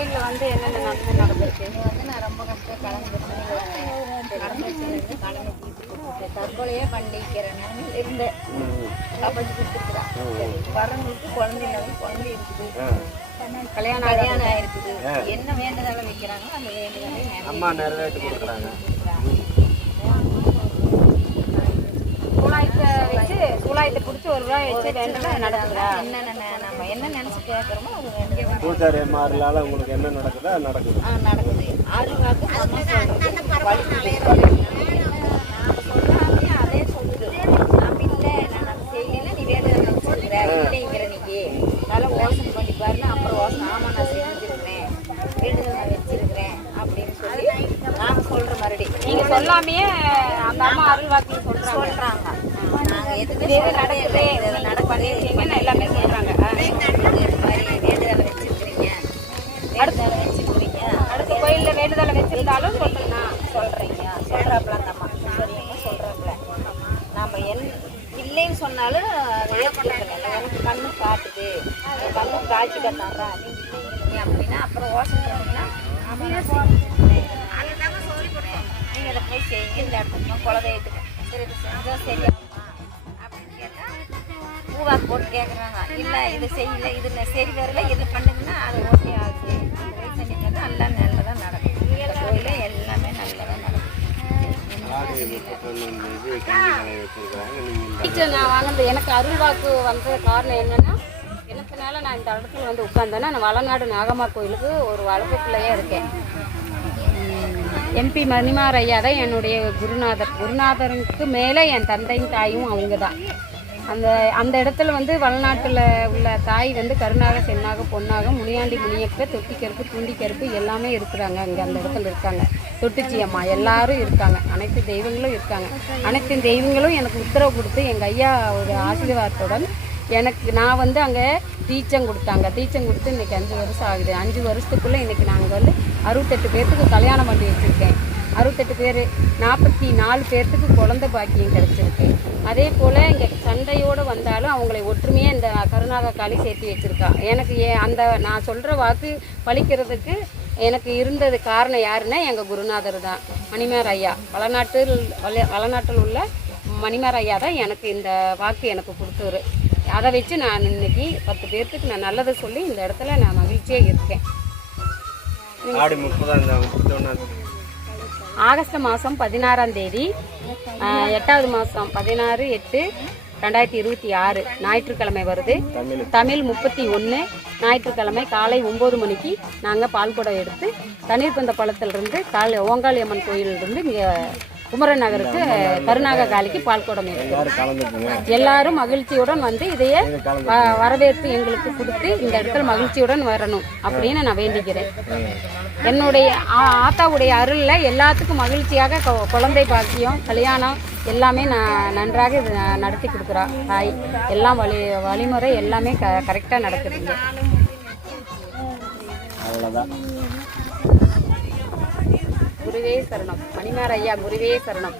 கோயிலில் வந்து என்னென்ன நன்மை நடந்திருக்கு? நான் ரொம்ப கஷ்டம் கடன் கடனை தற்கொலையே பண்ணிக்கிற நிலைமையில் இருந்தேன். காப்பாற்றி கொடுத்துருக்குறான். வரவங்களுக்கு குழந்தை இல்லாத குழந்தை இருக்குது, கல்யாணம் ஆயிருக்குது. என்ன வேண்டுதலை வைக்கிறாங்களோ அந்த வேண்டுதலை அம்மா நிறைவேற்றி கொடுக்குறாங்க. சூலாயத்தை பிடிச்சி ஒரு ரூபாய் வச்சு வேண்டுதல் நடக்குதா? நம்ம என்ன நினைச்சு கேட்குறோமோ அது வேண்டிய பூஜாரி மாறலால உங்களுக்கு என்ன நடக்குதோ நடக்குது. நடக்குது. ஆறுவாக்கு அதே சொல்லுது. நான் இல்லை, நான் அதை செய்யல, நீ வேண்டுதல் வச்சுருக்கிறேன் இல்லைங்கிற நீக்கு நல்லா யோசனை பண்ணி பாருங்க. அப்புறம் யோசனை ஆமாம் நான் செஞ்சுருக்கிறேன், வேண்டுதல் நான் வச்சிருக்கிறேன் அப்படின்னு சொல்லி நாங்கள் சொல்கிற மறுபடி நீங்கள் சொல்லாமே அந்த அம்மா அருள் வாக்கு சொல்கிறாங்க. நாங்கள் எதுக்கு நடக்குது நடக்குது எல்லாமே சொல்கிறாங்க. வேண்டுதலை வச்சிருக்கிறீங்க, வேண்டுதலை வச்சுருக்கிறீங்க. அடுத்த கோயிலில் வேண்டுதலை வச்சிருந்தாலும் சொல்கிறீங்க சொல்கிறாப்புல அந்த அம்மா சரிங்க சொல்கிறாப்புல. நாம் இல்லைன்னு சொன்னாலும் அதை ஏற்றுக்கிறேன். எனக்கு கண்ணு காட்டுது, கண்ணு காட்சி கத்தாடுறா நீ இல்லைங்கிறீங்க அப்படின்னா அப்புறம் யோசனை பண்ணிங்கன்னா நீங்கள் இதை போய் செய்யுங்க, இந்த இடத்துக்கு குலதெய்வத்துக்கு சரி இது செஞ்சால் சரியாகுமா அப்படின்னு கேட்டால் பூவாக்கு போட்டு கேட்குறாங்க. இல்லை இது செய்யல, இது சரி வரல, இது பண்ணுங்கன்னா அது ஓகே ஆகுது. அந்த போய் செஞ்சுட்டு நல்லா நல்லதாக நடக்கும். இந்த கோயிலில் எல்லாமே நல்லதாக நடக்கும். டீச்சர் நான் வாங்கினது எனக்கு அருள் வாக்கு வந்தது காரணம் என்னென்னா, எனக்குனால நான் இந்த இடத்துல வந்து உட்காந்தேன்னா நான் வளநாடு நாகம்மா கோயிலுக்கு ஒரு வளர்ப்பு பிள்ளையாக இருக்கேன். எம்பி மணிமார் ஐயா தான் என்னுடைய குருநாதருக்கு மேலே என் தந்தையும் தாயும் அவங்க தான். அந்த இடத்துல வந்து வளநாட்டில் உள்ள தாய் வந்து கருணாக சென்னாக பொன்னாக முனியாண்டி முனியப்ப தொட்டிக்கருப்பு தூண்டிக்கருப்பு எல்லாமே இருக்கிறாங்க. அங்கே அந்த இடத்துல இருக்காங்க. தொட்டிச்சி அம்மா எல்லாரும் இருக்காங்க. அனைத்து தெய்வங்களும் இருக்காங்க. அனைத்து தெய்வங்களும் எனக்கு உத்தரவு கொடுத்து எங்கள் ஐயா ஒரு ஆசீர்வாதத்துடன் நான் வந்து அங்கே தீச்சம் கொடுத்தாங்க. தீச்சம் கொடுத்து இன்றைக்கி 5 வருஷம் ஆகுது. 5 வருஷத்துக்குள்ளே இன்றைக்கி நாங்கள் வந்து 68 பேர்த்துக்கு கல்யாணம் பண்ணி வச்சுருக்கேன். 68 பேர் 44 பேர்த்துக்கு குழந்தை பாக்கியம் கிடச்சிருக்கு. அதே போல் இங்கே சண்டையோடு வந்தாலும் அவங்களை ஒற்றுமையாக இந்த கருணாக காளி சேர்த்து வச்சுருக்கா. எனக்கு அந்த நான் சொல்கிற வாக்கு பழிக்கிறதுக்கு எனக்கு இருந்தது காரணம் யாருன்னா எங்கள் குருநாதர் தான், மணிமார் ஐயா. வளநாட்டில் உள்ள மணிமார் ஐயா தான் எனக்கு இந்த வாக்கு எனக்கு கொடுத்தாரு. அதை வச்சு நான் இன்னைக்கு 10 பேர்த்துக்கு நான் நல்லதை சொல்லி இந்த இடத்துல நான் மகிழ்ச்சியாக இருக்கேன். ஆகஸ்ட் மாதம் 16ஆம் தேதி 8வது மாதம் 16/8/2026 ஞாயிற்றுக்கிழமை வருது. தமிழ் 31 ஞாயிற்றுக்கிழமை காலை 9 மணிக்கு நாங்கள் பால்குடம் எடுத்து தண்ணீர்பந்த பழத்திலிருந்து ஓங்காளியம்மன் கோயிலிருந்து இங்கே குமரன் நகருக்கு கருணாக காளிக்கு பால்குடம் எல்லாரும் மகிழ்ச்சியுடன் வந்து இதையே வரவேற்பு எங்களுக்கு கொடுத்து இந்த இடத்துல மகிழ்ச்சியுடன் வரணும் அப்படின்னு நான் வேண்டிக்கிறேன். என்னுடைய ஆத்தாவுடைய அருளில் எல்லாத்துக்கும் மகிழ்ச்சியாக குழந்தை பாக்கியம் கல்யாணம் எல்லாமே நான் நன்றாக இது நடத்தி கொடுக்குறா தாய். எல்லாம் வழிமுறை எல்லாமே கரெக்டாக நடக்குதுங்க. குருவே சரணம். மணிமார் ஐயா குருவே சரணம்.